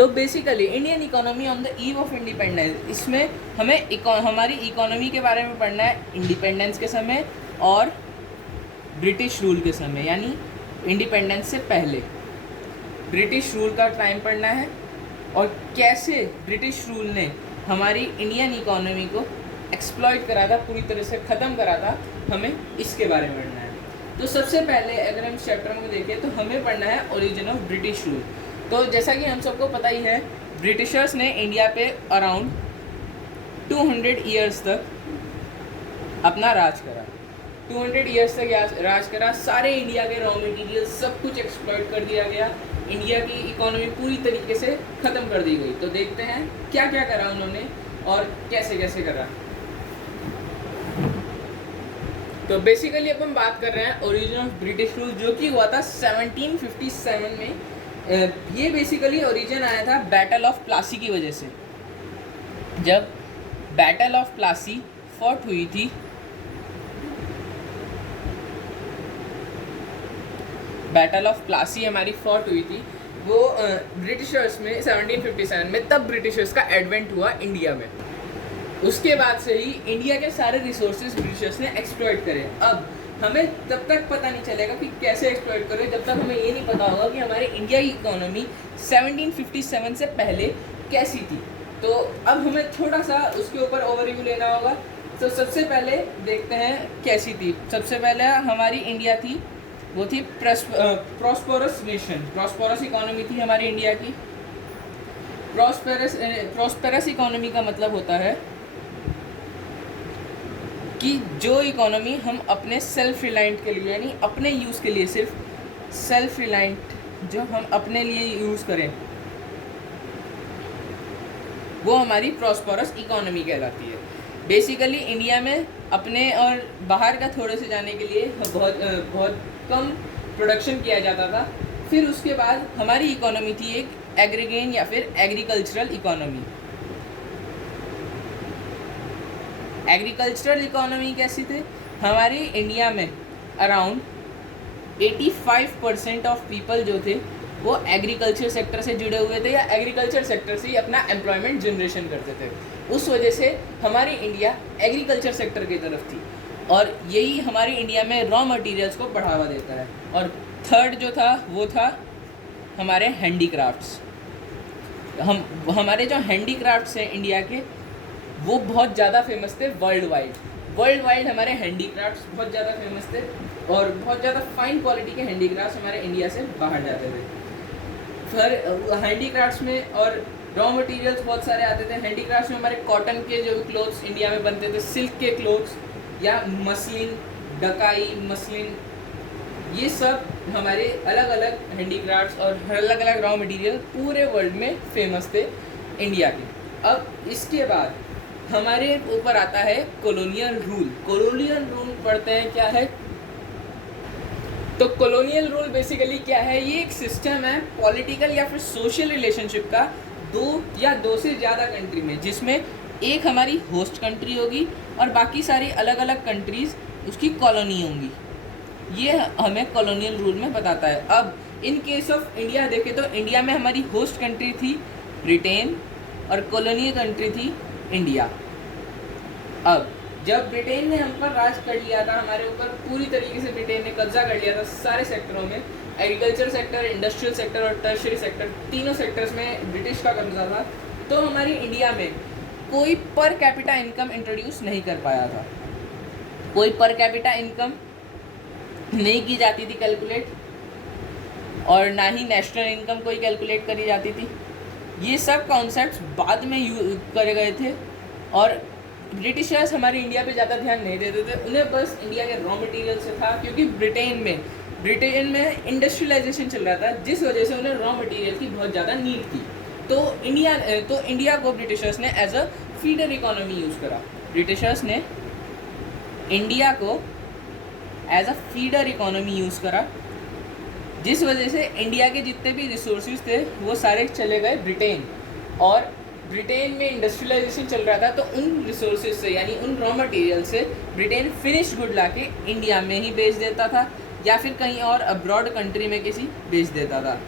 तो basically Indian economy on the eve of independence, इसमें हमें हमारी इकोनॉमी के बारे में पढ़ना है इंडिपेंडेंस के समय और ब्रिटिश रूल के समय, यानी इंडिपेंडेंस से पहले ब्रिटिश रूल का टाइम पढ़ना है और कैसे ब्रिटिश रूल ने हमारी इंडियन इकोनॉमी को एक्सप्लॉइट करा था, पूरी तरह से ख़त्म करा था, हमें इसके बारे में पढ़ना है। तो सबसे पहले अगर हम इस चैप्टर में देखें तो हमें पढ़ना है ओरिजिन ऑफ ब्रिटिश रूल। तो जैसा कि हम सबको पता ही है, ब्रिटिशर्स ने इंडिया पे अराउंड 200 ईयर्स तक अपना राज करा, 200 ईयर्स तक राज करा। सारे इंडिया के रॉ मटेरियल सब कुछ एक्सप्लॉइट कर दिया गया, इंडिया की इकोनॉमी पूरी तरीके से ख़त्म कर दी गई। तो देखते हैं क्या क्या करा उन्होंने और कैसे कैसे करा। तो बेसिकली अब हम बात कर रहे हैं ओरिजिन ऑफ ब्रिटिश रूल, जो कि हुआ था 1757 में। ये बेसिकली ओरिजिन आया था बैटल ऑफ प्लासी की वजह से। जब बैटल ऑफ प्लासी फॉट हुई थी, बैटल ऑफ प्लासी हमारी फॉट हुई थी, वो ब्रिटिशर्स में 1757 में, तब ब्रिटिशर्स का एडवेंट हुआ इंडिया में। उसके बाद से ही इंडिया के सारे रिसोर्सेज ब्रिटिशर्स ने एक्सप्लॉइट करे। अब हमें तब तक पता नहीं चलेगा कि कैसे एक्सप्लॉइट करें जब तक हमें ये नहीं पता होगा कि हमारे इंडिया की इकोनॉमी 1757 से पहले कैसी थी। तो अब हमें थोड़ा सा उसके ऊपर ओवरव्यू लेना होगा। तो सबसे पहले देखते हैं कैसी थी। सबसे पहले हमारी इंडिया थी, वो थी प्रॉस्परस नेशन, प्रॉस्परस इकोनॉमी थी हमारी इंडिया की। प्रॉस्परस इकोनॉमी का मतलब होता है कि जो इकोनॉमी हम अपने सेल्फ रिलायंट के लिए, यानी अपने यूज़ के लिए, सिर्फ सेल्फ रिलायंट जो हम अपने लिए यूज़ करें, वो हमारी प्रॉस्परस इकोनॉमी कहलाती है। बेसिकली इंडिया में अपने और बाहर का थोड़े से जाने के लिए बहुत कम प्रोडक्शन किया जाता था। फिर उसके बाद हमारी इकोनॉमी थी एक एग्रीगेन या फिर एग्रीकल्चरल इकोनॉमी। एग्रीकल्चरल इकोनॉमी कैसी थी? हमारी इंडिया में अराउंड 85% ऑफ पीपल जो थे वो एग्रीकल्चर सेक्टर से जुड़े हुए थे या एग्रीकल्चर सेक्टर से ही अपना एम्प्लॉयमेंट जनरेशन करते थे। उस वजह से हमारी इंडिया एग्रीकल्चर सेक्टर की तरफ थी और यही हमारी इंडिया में रॉ मटेरियल्स को बढ़ावा देता है। और थर्ड जो था वो था हमारे हैंडीक्राफ्ट्स। हमारे जो हैंडीक्राफ्ट्स हैं इंडिया के, वो बहुत ज़्यादा फेमस थे वर्ल्ड वाइड हमारे हैंडीक्राफ्ट्स बहुत ज़्यादा फेमस थे और बहुत ज़्यादा फाइन क्वालिटी के हैंडीक्राफ्ट्स हमारे इंडिया से बाहर जाते थे। फिर हैंडीक्राफ्ट्स में और रॉ मटेरियल्स बहुत सारे आते थे। हैंडीक्राफ्ट्स में हमारे कॉटन के जो क्लोथ्स इंडिया में बनते थे, सिल्क के क्लोथ्स या मसलिन, डकाई मसलिन, ये सब हमारे अलग अलग हैंडीक्राफ्ट्स और अलग अलग रॉ मटेरियल पूरे वर्ल्ड में फेमस थे इंडिया के। अब इसके बाद हमारे ऊपर आता है कॉलोनियल रूल। कॉलोनियल रूल पढ़ते हैं क्या है। तो कॉलोनियल रूल बेसिकली क्या है? ये एक सिस्टम है पॉलिटिकल या फिर सोशल रिलेशनशिप का दो से ज़्यादा कंट्री में, जिसमें एक हमारी होस्ट कंट्री होगी और बाकी सारी अलग अलग कंट्रीज़ उसकी कॉलोनी होंगी। ये हमें कॉलोनियल रूल में बताता है। अब इन केस ऑफ इंडिया देखें तो इंडिया में हमारी होस्ट कंट्री थी ब्रिटेन और कॉलोनियल कंट्री थी इंडिया। अब जब ब्रिटेन ने हम पर राज कर लिया था, हमारे ऊपर पूरी तरीके से ब्रिटेन ने कब्जा कर लिया था सारे सेक्टरों में, एग्रीकल्चर सेक्टर, इंडस्ट्रियल सेक्टर और टर्शियरी सेक्टर, तीनों सेक्टर्स में ब्रिटिश का कब्जा था। तो हमारी इंडिया में कोई पर कैपिटा इनकम इंट्रोड्यूस नहीं कर पाया था। कोई पर कैपिटा इनकम नहीं की जाती थी कैलकुलेट, और ना ही नेशनल इनकम कोई कैलकुलेट करी जाती थी। ये सब कॉन्सेप्ट्स बाद में करे गए थे और ब्रिटिशर्स हमारे इंडिया पे ज़्यादा ध्यान नहीं देते थे। उन्हें बस इंडिया के रॉ मटेरियल से था, क्योंकि ब्रिटेन में इंडस्ट्रियलाइजेशन चल रहा था, जिस वजह से उन्हें रॉ मटेरियल की बहुत ज़्यादा नीड थी। तो इंडिया को ब्रिटिशर्स ने as a feeder economy use करा। ब्रिटिशर्स ने इंडिया को as a feeder economy use करा, जिस वजह से इंडिया के जितने भी रिसोर्सेज थे वो सारे चले गए ब्रिटेन। और ब्रिटेन में इंडस्ट्रियलाइजेशन चल रहा था, तो उन रिसोर्सेज से, यानी उन रॉ मटेरियल से ब्रिटेन फिनिश गुड लाके इंडिया में ही बेच देता था या फिर कहीं और अब्रॉड कंट्री में किसी बेच देता था।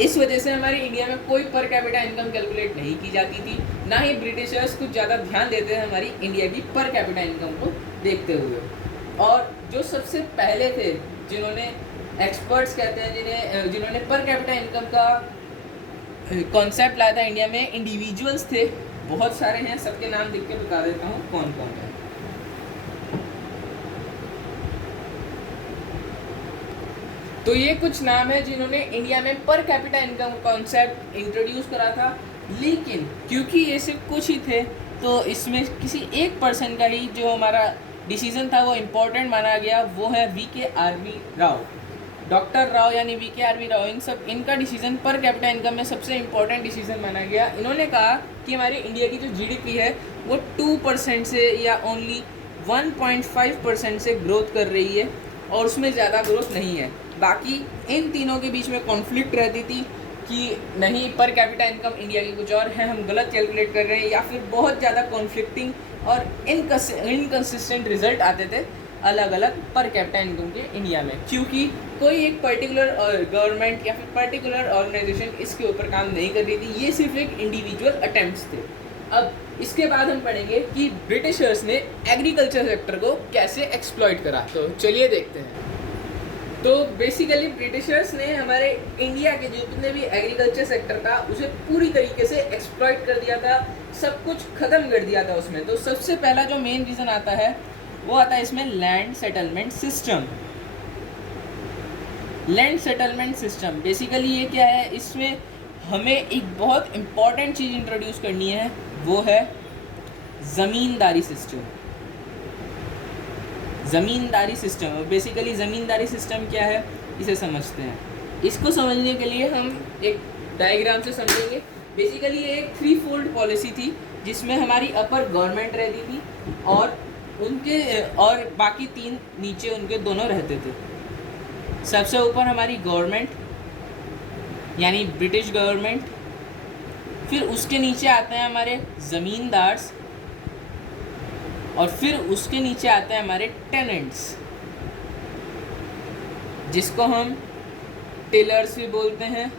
इस वजह से हमारे इंडिया में कोई पर कैपिटा इनकम कैलकुलेट नहीं की जाती थी, ना ही ब्रिटिशर्स कुछ ज़्यादा ध्यान देते थे हमारी इंडिया की पर कैपिटा इनकम को देखते हुए। और जो सबसे पहले थे जिन्होंने, एक्सपर्ट्स कहते हैं जिन्होंने पर कैपिटा इनकम का कॉन्सेप्ट लाया था इंडिया में, इंडिविजुअल्स थे, बहुत सारे हैं, सबके नाम लिख के बता देता हूँ कौन कौन है। तो ये कुछ नाम है जिन्होंने इंडिया में per capita income concept introduce करा था, लेकिन क्योंकि ये सिर्फ कुछ ही थे तो इसमें किसी एक पर्सन का ही जो हमारा डिसीजन था वो इम्पोर्टेंट माना गया, वो है VKRV राव। डॉक्टर राव यानी VKRV राव, इनका डिसीजन पर कैपिटा इनकम में सबसे इम्पोर्टेंट डिसीजन माना गया। इन्होंने कहा कि हमारी इंडिया की जो GDP है वो 2% से या ओनली 1.5% से ग्रोथ कर रही है और उसमें ज़्यादा ग्रोथ नहीं है। बाकी इन तीनों के बीच में कॉन्फ्लिक्ट रहती थी कि नहीं, पर कैपिटा इनकम इंडिया की कुछ और है, हम गलत कैलकुलेट कर रहे हैं, या फिर बहुत ज़्यादा कॉन्फ्लिक्टिंग और इनकन्सिस्टेंट रिजल्ट आते थे अलग अलग पर कैपिटा इनकम के इंडिया में, क्योंकि कोई एक पर्टिकुलर गवर्नमेंट या फिर पर्टिकुलर ऑर्गेनाइजेशन इसके ऊपर काम नहीं कर रही थी, ये सिर्फ एक इंडिविजुअल अटेम्प्ट्स थे। अब इसके बाद हम पढ़ेंगे कि ब्रिटिशर्स ने एग्रीकल्चर सेक्टर को कैसे एक्सप्लॉइट करा, तो चलिए देखते हैं। तो बेसिकली ब्रिटिशर्स ने हमारे इंडिया के जितने भी एग्रीकल्चर सेक्टर था उसे पूरी तरीके से एक्सप्लॉइट कर दिया था, सब कुछ ख़त्म कर दिया था उसमें। तो सबसे पहला जो मेन रीज़न आता है वो आता है इसमें land settlement system. Land settlement system basically ये क्या है, इसमें हमें एक बहुत इम्पॉर्टेंट चीज़ इंट्रोड्यूस करनी है, वो है ज़मींदारी सिस्टम। ज़मींदारी सिस्टम, बेसिकली ज़मींदारी सिस्टम क्या है इसे समझते हैं। इसको समझने के लिए हम एक डायग्राम से समझेंगे। बेसिकली ये एक 3-fold पॉलिसी थी जिसमें हमारी अपर गवर्नमेंट रहती थी और बाकी 3 नीचे उनके दोनों रहते थे। सबसे ऊपर हमारी गवर्नमेंट यानी ब्रिटिश गवर्नमेंट, फिर उसके नीचे आते हैं हमारे ज़मींदार्स और फिर उसके नीचे आते हैं हमारे टेनेंट्स, जिसको हम टेलर्स भी बोलते हैं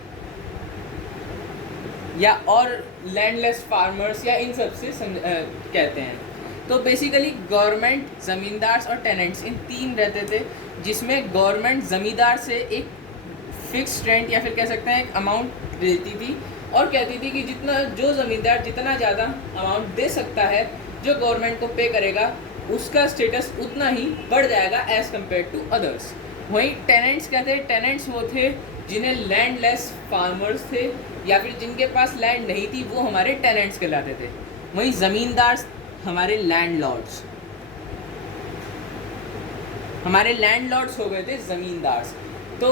या और लैंडलेस फार्मर्स या इन सब से कहते हैं। तो बेसिकली गवर्नमेंट, ज़मींदार्स और टेनेंट्स इन 3 रहते थे, जिसमें गवर्नमेंट ज़मींदार से एक फिक्स रेंट या फिर कह सकते हैं एक अमाउंट देती थी और कहती थी कि जो ज़मींदार जितना ज़्यादा अमाउंट दे सकता है जो गवर्नमेंट को पे करेगा उसका स्टेटस उतना ही बढ़ जाएगा एज़ कम्पेयर टू अदर्स। वहीं टेनेंट्स क्या थे, टेनेंट्स वो थे जिन्हें लैंडलेस फार्मर्स थे या फिर जिनके पास लैंड नहीं थी, वो हमारे टेनेंट्स कहलाते थे। वहीं ज़मींदार हमारे लैंडलॉर्ड्स हो गए थे ज़मींदार। तो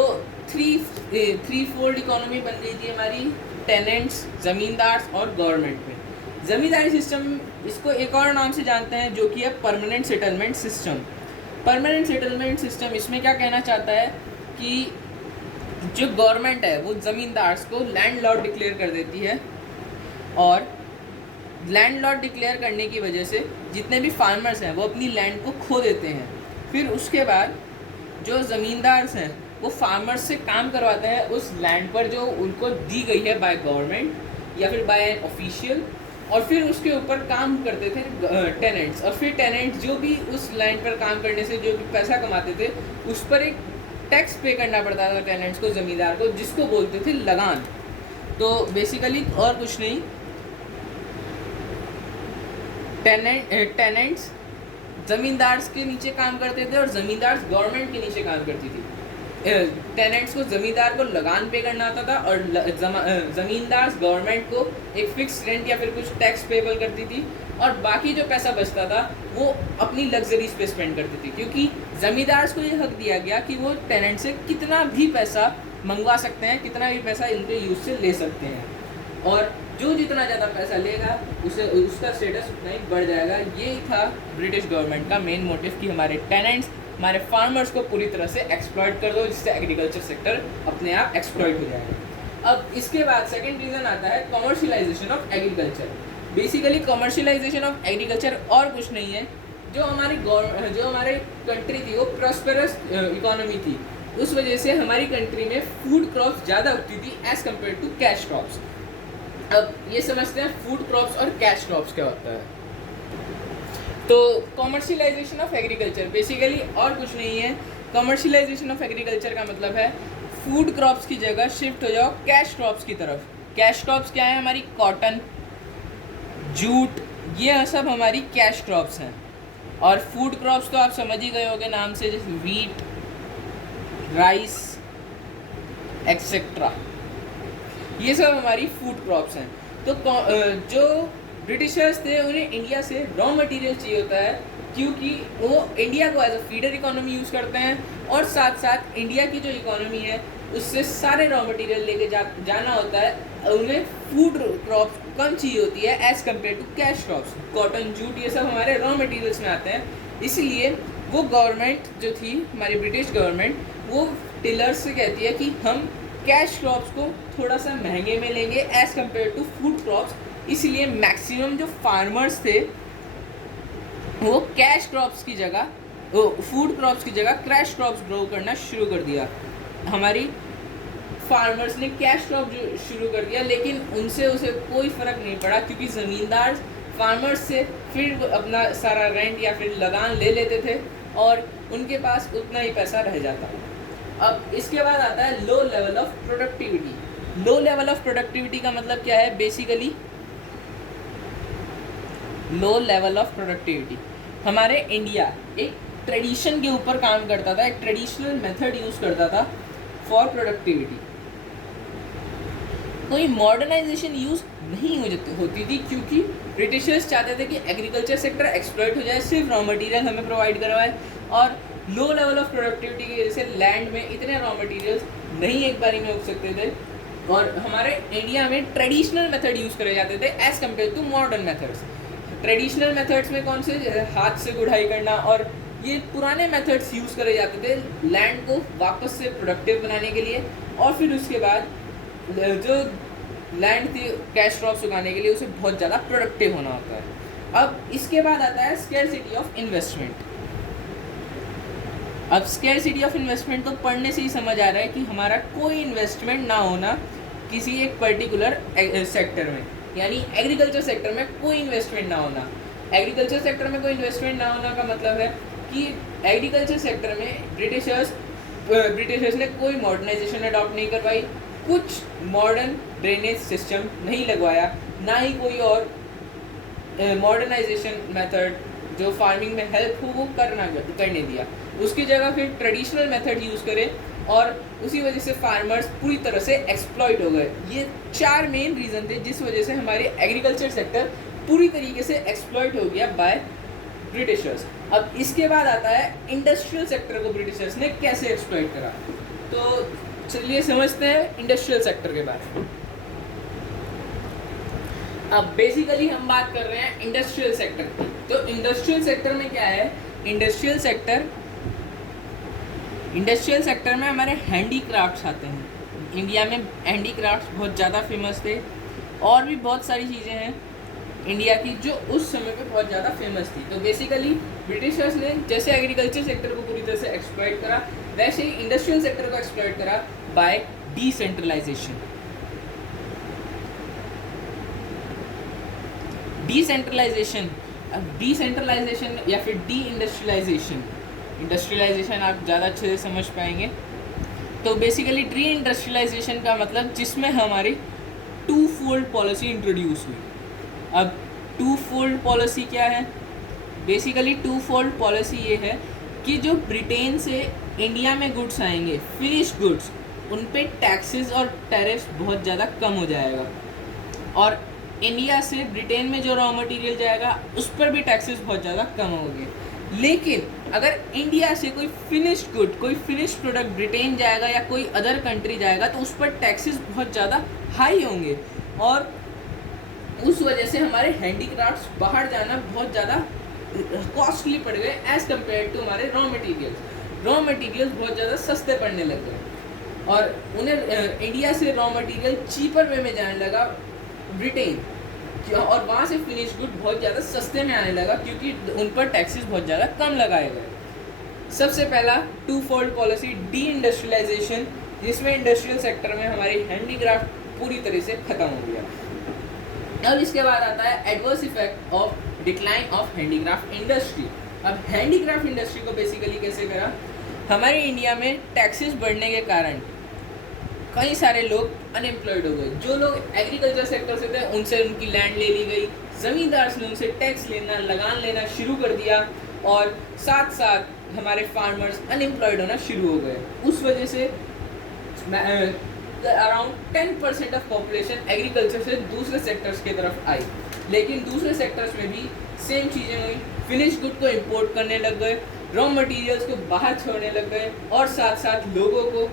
3-fold इकोनॉमी बन गई थी हमारी टेनेंट्स, ज़मींदार और गवर्नमेंट में। ज़मींदारी सिस्टम, इसको एक और नाम से जानते हैं जो कि है permanent settlement system. Permanent settlement system इसमें क्या कहना चाहता है कि जो गवर्नमेंट है वो ज़मींदार्स को लैंडलॉर्ड डिक्लेयर कर देती है और लैंडलॉर्ड डिक्लेयर करने की वजह से जितने भी फार्मर्स हैं वो अपनी लैंड को खो देते हैं। फिर उसके बाद जो ज़मींदार्स हैं वो फार्मर्स से काम करवाते हैं उस लैंड पर जो उनको दी गई है बाय गवर्नमेंट या फिर बाय एन ऑफिशियल, और फिर उसके ऊपर काम करते थे टेनेंट्स। और फिर टेनेंट्स जो भी उस लैंड पर काम करने से जो भी पैसा कमाते थे उस पर एक टैक्स पे करना पड़ता था टेनेंट्स को, ज़मींदार को, जिसको बोलते थे लगान। तो बेसिकली और कुछ नहीं, टेनेंट्स ज़मींदार्स के नीचे काम करते थे और ज़मींदार गवर्नमेंट के नीचे काम करती थी। टेनेंट्स को ज़मींदार को लगान पे करना आता था और ज़मींदार गवर्नमेंट को एक फिक्स रेंट या फिर कुछ टैक्स पेबल करती थी और बाकी जो पैसा बचता था वो अपनी लग्जरीज पे स्पेंड करती थी, क्योंकि ज़मींदार को ये हक दिया गया कि वो टेनेंट से कितना भी पैसा मंगवा सकते हैं, कितना भी पैसा इनके यूज़ से ले सकते हैं और जो जितना ज़्यादा पैसा लेगा उसका स्टेटस उतना ही बढ़ जाएगा। यही था ब्रिटिश गवर्नमेंट का मेन मोटिव कि हमारे टेनेंट्स, हमारे फार्मर्स को पूरी तरह से एक्सप्लॉइट कर दो, जिससे एग्रीकल्चर सेक्टर अपने आप एक्सप्लॉइट हो जाएगा। अब इसके बाद सेकंड रीज़न आता है commercialisation of agriculture. Basically commercialisation of agriculture और कुछ नहीं है, जो हमारी कंट्री थी वो प्रॉस्पेरस इकोनॉमी थी, उस वजह से हमारी कंट्री में फूड क्रॉप्स ज़्यादा उगती थी as compare to cash crops. अब ये समझते हैं फूड क्रॉप्स और कैश क्रॉप्स क्या होता है। तो कॉमर्शियलाइजेशन ऑफ एग्रीकल्चर बेसिकली और कुछ नहीं है। कॉमर्शियलाइजेशन ऑफ एग्रीकल्चर का मतलब है फूड क्रॉप्स की जगह शिफ्ट हो जाओ कैश क्रॉप्स की तरफ। कैश क्रॉप्स क्या है? हमारी कॉटन, जूट, ये सब हमारी कैश क्रॉप्स हैं। और फूड क्रॉप्स तो आप समझ ही गए होंगे नाम से, जैसे वीट, राइस एक्सेट्रा, ये सब हमारी फूड क्रॉप्स हैं। तो जो ब्रिटिशर्स थे उन्हें इंडिया से रॉ मटेरियल चाहिए होता है, क्योंकि वो इंडिया को as a feeder economy use करते हैं और साथ साथ इंडिया की जो इकोनॉमी है उससे सारे रॉ मटेरियल लेके जाना होता है। उन्हें फूड क्रॉप्स कम चाहिए होती है as compare to cash crops. Cotton, jute, ये सब हमारे रॉ मटेरियल्स में आते हैं। इसलिए वो गवर्नमेंट जो थी हमारी ब्रिटिश गवर्नमेंट, वो टिलर्स से कहती है कि हम कैश क्रॉप्स को थोड़ा सा महंगे में लेंगे as compare to food crops. इसलिए मैक्सिमम जो फार्मर्स थे वो कैश क्रॉप्स की जगह, फूड क्रॉप्स की जगह कैश क्रॉप्स ग्रो करना शुरू कर दिया। हमारी फार्मर्स ने कैश क्रॉप शुरू कर दिया, लेकिन उनसे उसे कोई फ़र्क नहीं पड़ा, क्योंकि ज़मींदार फार्मर्स से फिर अपना सारा रेंट या फिर लगान ले लेते थे और उनके पास उतना ही पैसा रह जाता। अब इसके बाद आता है low level of productivity. Low level of productivity का मतलब क्या है? Basically low level of productivity, हमारे इंडिया एक ट्रेडिशन के ऊपर काम करता था, एक ट्रेडिशनल मेथड यूज़ करता था फॉर प्रोडक्टिविटी। कोई मॉडर्नाइजेशन यूज़ नहीं होती थी, क्योंकि ब्रिटिशर्स चाहते थे कि एग्रीकल्चर सेक्टर एक्सप्लॉइट हो जाए, सिर्फ रॉ मटेरियल हमें प्रोवाइड करवाए। और लो लेवल ऑफ प्रोडक्टिविटी की वजह से लैंड में इतने रॉ मटेरियल्स नहीं एक बारी में उग सकते थे, और हमारे इंडिया में ट्रेडिशनल मेथड यूज़ करे जाते थे as compare to modern methods. Traditional methods में कौन से? हाथ से गुड़ाई करना, और ये पुराने मेथड्स यूज़ करे जाते थे लैंड को वापस से प्रोडक्टिव बनाने के लिए, और फिर उसके बाद जो लैंड थी कैश क्रॉप्स उगाने के लिए उसे बहुत ज़्यादा प्रोडक्टिव होना होता है। अब इसके बाद आता है स्केर्सिटी ऑफ इन्वेस्टमेंट। अब स्केर्सिटी ऑफ इन्वेस्टमेंट तो पढ़ने से ही समझ आ रहा है कि हमारा कोई इन्वेस्टमेंट ना होना किसी एक पर्टिकुलर सेक्टर में, यानी एग्रीकल्चर सेक्टर में कोई इन्वेस्टमेंट ना होना। एग्रीकल्चर सेक्टर में कोई इन्वेस्टमेंट ना होना का मतलब है कि एग्रीकल्चर सेक्टर में ब्रिटिशर्स ने कोई मॉडर्नाइजेशन अडॉप्ट नहीं करवाई, कुछ मॉडर्न ड्रेनेज सिस्टम नहीं लगवाया, ना ही कोई और मॉडर्नाइजेशन मेथड जो फार्मिंग में हेल्प हो वो करने दिया। उसकी जगह फिर ट्रेडिशनल मेथड यूज़ करे, और उसी वजह से फार्मर्स पूरी तरह से एक्सप्लॉइट हो गए। ये 4 मेन रीज़न थे जिस वजह से हमारे एग्रीकल्चर सेक्टर पूरी तरीके से एक्सप्लॉइट हो गया बाय ब्रिटिशर्स। अब इसके बाद आता है इंडस्ट्रियल सेक्टर को ब्रिटिशर्स ने कैसे एक्सप्लॉइट करा। तो चलिए समझते हैं इंडस्ट्रियल सेक्टर के बारे में। अब बेसिकली हम बात कर रहे हैं इंडस्ट्रियल सेक्टर की। तो इंडस्ट्रियल सेक्टर में क्या है? इंडस्ट्रियल सेक्टर में हमारे हैंडीक्राफ्ट्स आते हैं। इंडिया में हैंडीक्राफ्ट्स बहुत ज़्यादा फेमस थे, और भी बहुत सारी चीज़ें हैं इंडिया की जो उस समय पे बहुत ज़्यादा फेमस थी। तो बेसिकली ब्रिटिशर्स ने जैसे एग्रीकल्चर सेक्टर को पूरी तरह से एक्सप्लॉइट करा, वैसे ही इंडस्ट्रियल सेक्टर को एक्सप्लॉइट करा बाय डिसेंट्रलाइजेशन। डिसेंट्रलाइजेशन या फिर डी इंडस्ट्रियलाइजेशन, इंडस्ट्रियलाइजेशन आप ज़्यादा अच्छे से समझ पाएंगे। तो बेसिकली डी इंडस्ट्रियलाइजेशन का मतलब जिसमें हमारी 2 फोल्ड पॉलिसी इंट्रोड्यूस हुई। अब 2 फोल्ड पॉलिसी क्या है? बेसिकली 2 फोल्ड पॉलिसी ये है कि जो ब्रिटेन से इंडिया में गुड्स आएंगे, फिनिश्ड गुड्स, उन पे टैक्सेस और टैरिफ्स बहुत ज़्यादा कम हो जाएगा, और इंडिया से ब्रिटेन में जो रॉ मटेरियल जाएगा उस पर भी टैक्सेस बहुत ज़्यादा कम होंगे। लेकिन अगर इंडिया से कोई फिनिश्ड गुड, कोई फिनिश्ड प्रोडक्ट ब्रिटेन जाएगा या कोई अदर कंट्री जाएगा तो उस पर टैक्सेस बहुत ज़्यादा हाई होंगे, और उस वजह से हमारे हैंडीक्राफ्ट्स बाहर जाना बहुत ज़्यादा कॉस्टली पड़ गए एज़ कम्पेयर टू हमारे रॉ मटेरियल्स बहुत ज़्यादा सस्ते पड़ने लग गए, और उन्हें इंडिया से रॉ मटेरियल चीपर वे में जाने लगा ब्रिटेन, और वहाँ से फिनिश गुड बहुत ज़्यादा सस्ते में आने लगा क्योंकि उन पर टैक्सेस बहुत ज़्यादा कम लगाए गए। सबसे पहला twofold policy deindustrialisation, जिसमें इंडस्ट्रियल सेक्टर में हमारी हैंडीक्राफ्ट पूरी तरह से खत्म हो गया। अब इसके बाद आता है adverse effect of decline of handicraft industry. अब हैंडीक्राफ्ट इंडस्ट्री को बेसिकली कैसे करा, हमारे इंडिया में टैक्सेस बढ़ने के कारण कई सारे लोग अनएम्प्लॉयड हो गए। जो लोग एग्रीकल्चर सेक्टर से थे उनसे उनकी लैंड ले ली गई, ज़मींदार ने उनसे टैक्स लेना, लगान लेना शुरू कर दिया और साथ साथ हमारे फार्मर्स अनएम्प्लॉयड होना शुरू हो गए। उस वजह से अराउंड 10% ऑफ पॉपुलेशन एग्रीकल्चर से दूसरे सेक्टर्स की तरफ आई, लेकिन दूसरे सेक्टर्स में भी सेम चीज़ें हुई। फिनिश गुड को इंपोर्ट करने लग गए, रॉ मटेरियल्स को बाहर छोड़ने लग गए और साथ साथ लोगों को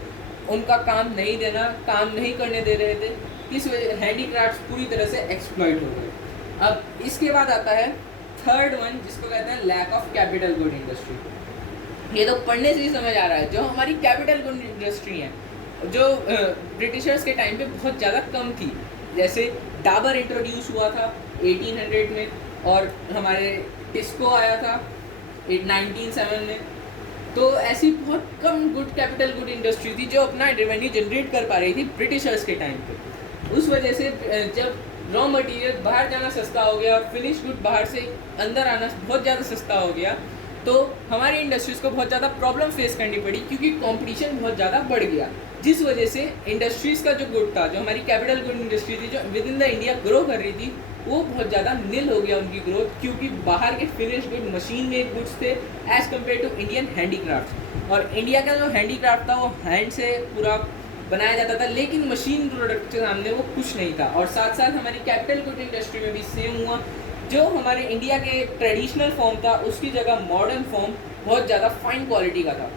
उनका काम नहीं देना, काम नहीं करने दे रहे थे। इस वजह हैंडीक्राफ्ट्स पूरी तरह से एक्सप्लॉइट हो गए। अब इसके बाद आता है थर्ड वन, जिसको कहते हैं lack of capital good industry. ये तो पढ़ने से ही समझ आ रहा है। जो हमारी कैपिटल गुड इंडस्ट्री है, जो ब्रिटिशर्स के टाइम पे बहुत ज़्यादा कम थी, जैसे डाबर इंट्रोड्यूस हुआ था 1800 में और हमारे टिस्को आया था 1907 में। तो ऐसी बहुत come good capital good industry थी जो अपना रेवेन्यू जनरेट कर पा रही थी ब्रिटिशर्स के टाइम पे। उस वजह से जब रॉ मटेरियल बाहर जाना सस्ता हो गया और फिनिश गुड बाहर से अंदर आना बहुत ज़्यादा सस्ता हो गया, तो हमारी इंडस्ट्रीज़ को बहुत ज़्यादा प्रॉब्लम फेस करनी पड़ी, क्योंकि कंपटीशन बहुत ज़्यादा बढ़ गया। जिस वजह से इंडस्ट्रीज़ का जो गुड था, जो हमारी कैपिटल गुड इंडस्ट्री थी, जो with in the India grow कर रही थी, वो बहुत ज़्यादा निल हो गया उनकी ग्रोथ, क्योंकि बाहर के finish good machine made goods थे as compare to Indian handicraft. और इंडिया का जो हैंडीक्राफ्ट था वो हैंड से पूरा बनाया जाता था, लेकिन मशीन प्रोडक्ट के सामने वो कुछ नहीं था। और साथ साथ हमारी कैपिटल गुड इंडस्ट्री में भी सेम हुआ। जो हमारे इंडिया के ट्रेडिशनल फॉर्म था, उसकी जगह मॉडर्न फॉर्म बहुत ज़्यादा फाइन क्वालिटी का था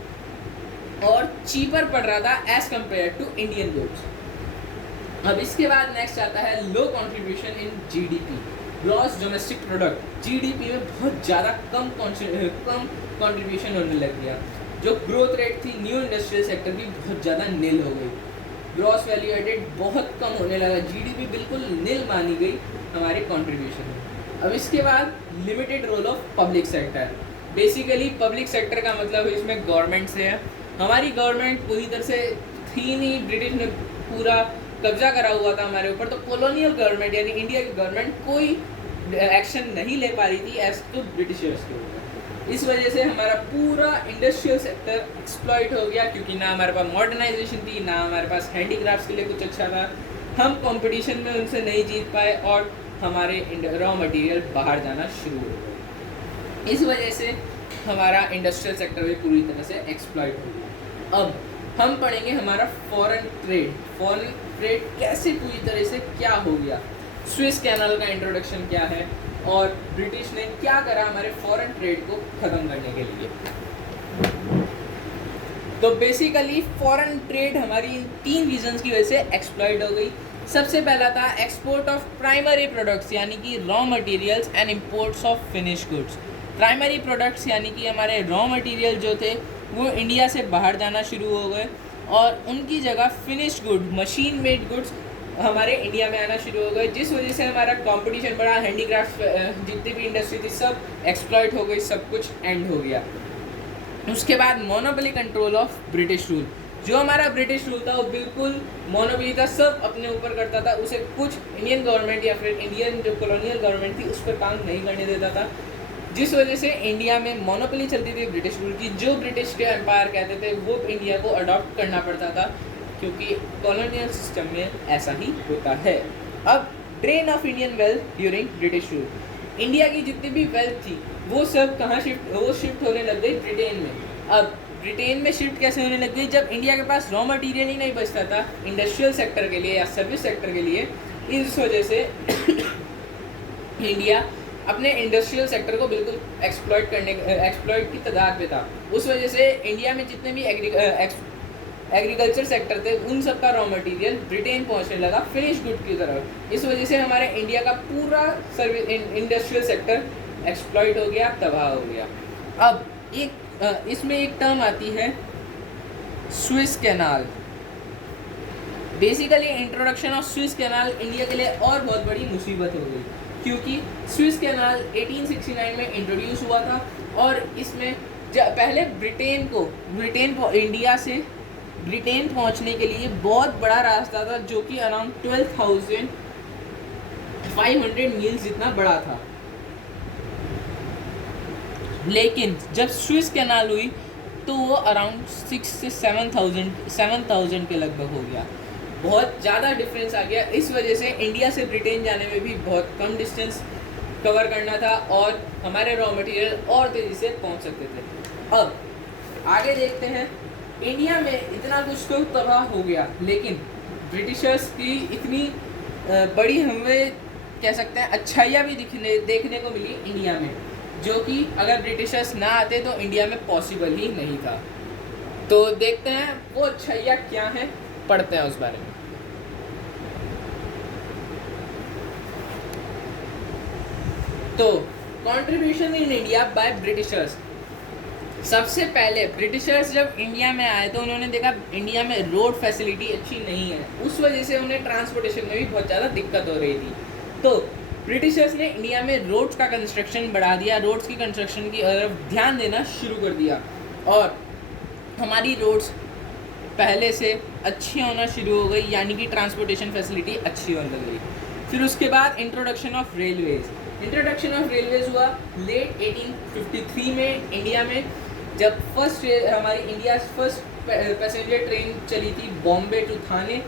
और चीपर पड़ रहा था as compare to Indian goods. अब इसके बाद नेक्स्ट आता है low contribution in GDP, gross domestic product. GDP में बहुत ज़्यादा कम कंट्रीब्यूशन होने लग गया। जो ग्रोथ रेट थी न्यू इंडस्ट्रियल सेक्टर की बहुत ज़्यादा निल हो गई, ग्रॉस वैल्यू एडेड बहुत कम होने लगा, जीडीपी बिल्कुल निल मानी गई हमारे कंट्रीब्यूशन में। अब इसके बाद limited role of public sector. Basically public sector का मतलब इसमें गवर्नमेंट से है। हमारी गवर्नमेंट पूरी तरह से थी नहीं, ब्रिटिश ने पूरा कब्जा करा हुआ था हमारे ऊपर, तो कॉलोनियल गवर्नमेंट यानी इंडिया की गवर्नमेंट कोई एक्शन नहीं ले पा रही थी एज टू ब्रिटिशर्स के ऊपर। इस वजह से हमारा पूरा इंडस्ट्रियल सेक्टर एक्सप्लॉइट हो गया, क्योंकि ना हमारे पास मॉडर्नाइजेशन थी, ना हमारे पास हैंडीक्राफ्ट्स के लिए कुछ अच्छा था। हम कंपटीशन में उनसे नहीं जीत पाए और हमारे रॉ मटेरियल बाहर जाना शुरू हो गए। इस वजह से हमारा इंडस्ट्रियल सेक्टर भी पूरी तरह से एक्सप्लॉइट हो गया। अब हम पढ़ेंगे हमारा फॉरेन ट्रेड। फॉरेन ट्रेड कैसे पूरी तरह से क्या हो गया, स्विस कैनाल का इंट्रोडक्शन क्या है और ब्रिटिश ने क्या करा हमारे फॉरेन ट्रेड को ख़त्म करने के लिए। तो बेसिकली फॉरेन ट्रेड हमारी इन 3 रीजंस की वजह से एक्सप्लॉइट हो गई। सबसे पहला था एक्सपोर्ट ऑफ प्राइमरी प्रोडक्ट्स, यानी कि raw materials and imports of finish goods. Primary products यानी कि हमारे रॉ मटेरियल जो थे वो इंडिया से बाहर जाना शुरू हो गए और उनकी जगह finish good, machine made goods हमारे इंडिया में आना शुरू हो गए, जिस वजह से हमारा कंपटीशन बढ़ा। हैंडीक्राफ्ट जितनी भी इंडस्ट्री थी सब एक्सप्लॉइट हो गई, सब कुछ एंड हो गया। उसके बाद monopoly control of British rule. जो हमारा ब्रिटिश रूल था वो बिल्कुल मोनोपोली था, सब अपने ऊपर करता था, उसे कुछ इंडियन गवर्नमेंट या फिर इंडियन जो कॉलोनियल गवर्नमेंट थी उस पर काम नहीं करने देता था, जिस वजह से इंडिया में मोनोपोली चलती थी ब्रिटिश रूल की। जो ब्रिटिश के एम्पायर कहते थे वो इंडिया को अडॉप्ट करना पड़ता था, क्योंकि कॉलोनियल सिस्टम में ऐसा ही होता है। अब drain of Indian wealth during British rule. India की जितनी भी वेल्थ थी वो सब कहाँ शिफ्ट होने लग गई, ब्रिटेन में। अब ब्रिटेन में शिफ्ट कैसे होने लग गई, जब इंडिया के पास रॉ मटेरियल ही नहीं बचता था इंडस्ट्रियल सेक्टर के लिए या सर्विस सेक्टर के लिए। इस वजह से इंडिया अपने इंडस्ट्रियल सेक्टर को बिल्कुल एक्सप्लॉइट की तादाद पे था। उस वजह से इंडिया में जितने भी एग्रीकल्चर सेक्टर थे उन सब का रॉ मटेरियल ब्रिटेन पहुंचने लगा फिनिश गुड की तरफ। इस वजह से हमारे इंडिया का पूरा इंडस्ट्रियल सेक्टर एक्सप्लॉइट हो गया, तबाह हो गया। अब इसमें एक टर्म आती है Swiss canal. Basically introduction of Swiss canal India के लिए और बहुत बड़ी मुसीबत हो गई, क्योंकि स्विस कैनाल 1869 में इंट्रोड्यूस हुआ था और इसमें पहले ब्रिटेन पहुंचने के लिए बहुत बड़ा रास्ता था, जो कि अराउंड 12,500 मील्स जितना बड़ा था। लेकिन जब स्विस कैनाल हुई तो वो अराउंड 6 से 7,000 के लगभग हो गया। बहुत ज़्यादा डिफरेंस आ गया। इस वजह से इंडिया से ब्रिटेन जाने में भी बहुत कम डिस्टेंस कवर करना था और हमारे रॉ मटेरियल और तेज़ी से पहुंच सकते थे। अब आगे देखते हैं। इंडिया में इतना कुछ तो तबाह हो गया, लेकिन ब्रिटिशर्स की इतनी बड़ी हमें कह सकते हैं अच्छाइयाँ भी देखने को मिली इंडिया में, जो कि अगर ब्रिटिशर्स ना आते तो इंडिया में पॉसिबल ही नहीं था। तो देखते हैं वो अच्छाइयाँ क्या हैं, पढ़ते हैं उस बारे में। तो contribution in India by Britishers. सबसे पहले ब्रिटिशर्स जब इंडिया में आए तो उन्होंने देखा इंडिया में रोड फैसिलिटी अच्छी नहीं है, उस वजह से उन्हें ट्रांसपोर्टेशन में भी बहुत ज़्यादा दिक्कत हो रही थी। तो ब्रिटिशर्स ने इंडिया में रोड्स का कंस्ट्रक्शन बढ़ा दिया, रोड्स की कंस्ट्रक्शन की तरफ ध्यान देना शुरू कर दिया और हमारी रोड्स पहले से अच्छी होना शुरू हो गई, यानी कि ट्रांसपोर्टेशन फैसिलिटी अच्छी होने लग गई। फिर उसके बाद इंट्रोडक्शन ऑफ रेलवेज हुआ लेट 1853 में इंडिया में, जब हमारी इंडिया फर्स्ट पैसेंजर ट्रेन चली थी बॉम्बे टू थाने,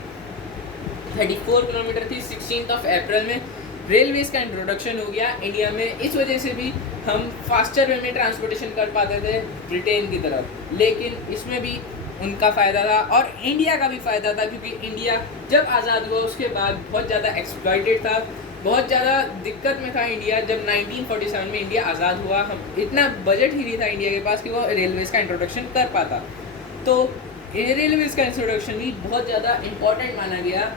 34 किलोमीटर थी। 16 अप्रैल में रेलवेज का इंट्रोडक्शन हो गया इंडिया में। इस वजह से भी हम फास्टर वे में ट्रांसपोर्टेशन कर पाते थे ब्रिटेन की तरफ, लेकिन इसमें भी उनका फ़ायदा था और इंडिया का भी फ़ायदा था, क्योंकि इंडिया जब आज़ाद हुआ उसके बाद बहुत ज़्यादा एक्सप्लॉइटेड था, बहुत ज़्यादा दिक्कत में था इंडिया। जब 1947 में इंडिया आज़ाद हुआ, हम इतना बजट ही नहीं था इंडिया के पास कि वो रेलवेज़ का इंट्रोडक्शन कर पाता। तो रेलवेज़ का इंट्रोडक्शन भी बहुत ज़्यादा इम्पॉर्टेंट माना गया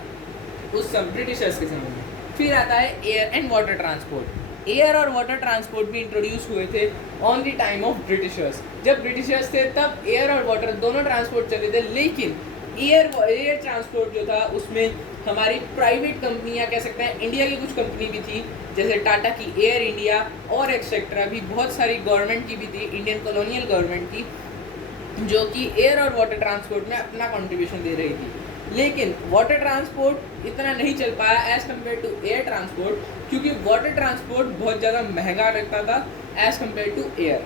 उस ब्रिटिशर्स के समय में। फिर आता है air and water transport. Air और वाटर ट्रांसपोर्ट भी इंट्रोड्यूस हुए थे on the time of Britishers. जब ब्रिटिशर्स थे तब एयर और वाटर दोनों ट्रांसपोर्ट चले थे, लेकिन एयर ट्रांसपोर्ट जो था उसमें हमारी प्राइवेट कंपनियां कह सकते हैं, इंडिया की कुछ कंपनी भी थी, जैसे टाटा की एयर इंडिया और एक्सेट्रा भी, बहुत सारी गवर्नमेंट की भी थी, इंडियन कॉलोनियल गवर्नमेंट की, जो कि एयर और वाटर ट्रांसपोर्ट में अपना कंट्रीब्यूशन दे रही थी। लेकिन वाटर ट्रांसपोर्ट इतना नहीं चल पाया as compare to air transport, क्योंकि वाटर ट्रांसपोर्ट बहुत ज़्यादा महंगा लगता था एज़ कम्पेयर टू एयर।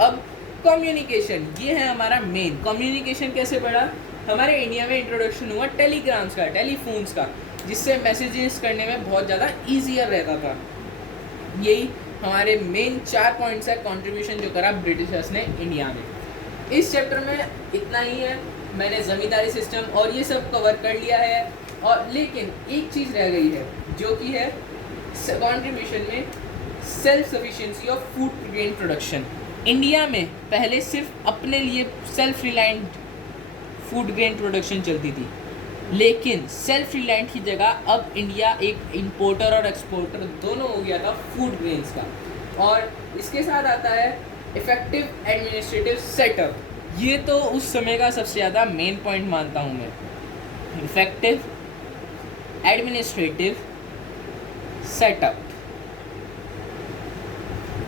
अब कम्युनिकेशन, ये है हमारा मेन। कम्युनिकेशन कैसे बढ़ा? हमारे इंडिया में इंट्रोडक्शन हुआ टेलीग्राम्स का, टेलीफोन्स का, जिससे मैसेजेस करने में बहुत ज़्यादा ईजियर रहता था। यही हमारे मेन 4 पॉइंट्स है कंट्रीब्यूशन जो करा ब्रिटिशर्स ने इंडिया में। इस चैप्टर में इतना ही है। मैंने ज़मींदारी सिस्टम और ये सब कवर कर लिया है, और लेकिन एक चीज़ रह गई है जो कि है कंट्रीब्यूशन में self sufficiency of food grain production. India में पहले सिर्फ अपने लिए self reliant food grain production चलती थी, लेकिन सेल्फ रिलायंट की जगह अब इंडिया एक इंपोर्टर और एक्सपोर्टर दोनों हो गया था फूड ग्रेन्स का। और इसके साथ आता है इफ़ेक्टिव एडमिनिस्ट्रेटिव सेटअप। ये तो उस समय का सबसे ज़्यादा मेन पॉइंट मानता हूँ मैं, इफ़ेक्टिव एडमिनिस्ट्रेटिव सेटअप।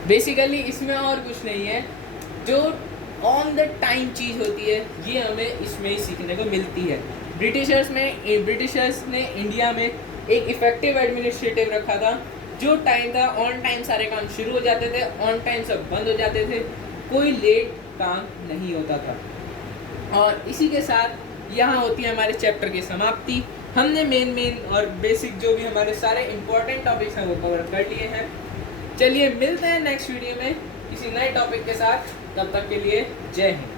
बेसिकली इसमें और कुछ नहीं है, जो ऑन द टाइम चीज़ होती है ये हमें इसमें ही सीखने को मिलती है। ब्रिटिशर्स ने इंडिया में एक इफ़ेक्टिव एडमिनिस्ट्रेटिव रखा था। जो टाइम था ऑन टाइम सारे काम शुरू हो जाते थे, ऑन टाइम सब बंद हो जाते थे, कोई लेट काम नहीं होता था। और इसी के साथ यहाँ होती है हमारे चैप्टर की समाप्ति। हमने मेन और बेसिक जो भी हमारे सारे इम्पोर्टेंट टॉपिक्स हैं वो कवर कर लिए हैं। चलिए मिलते हैं नेक्स्ट वीडियो में किसी नए टॉपिक के साथ। तब तक के लिए जय हिंद।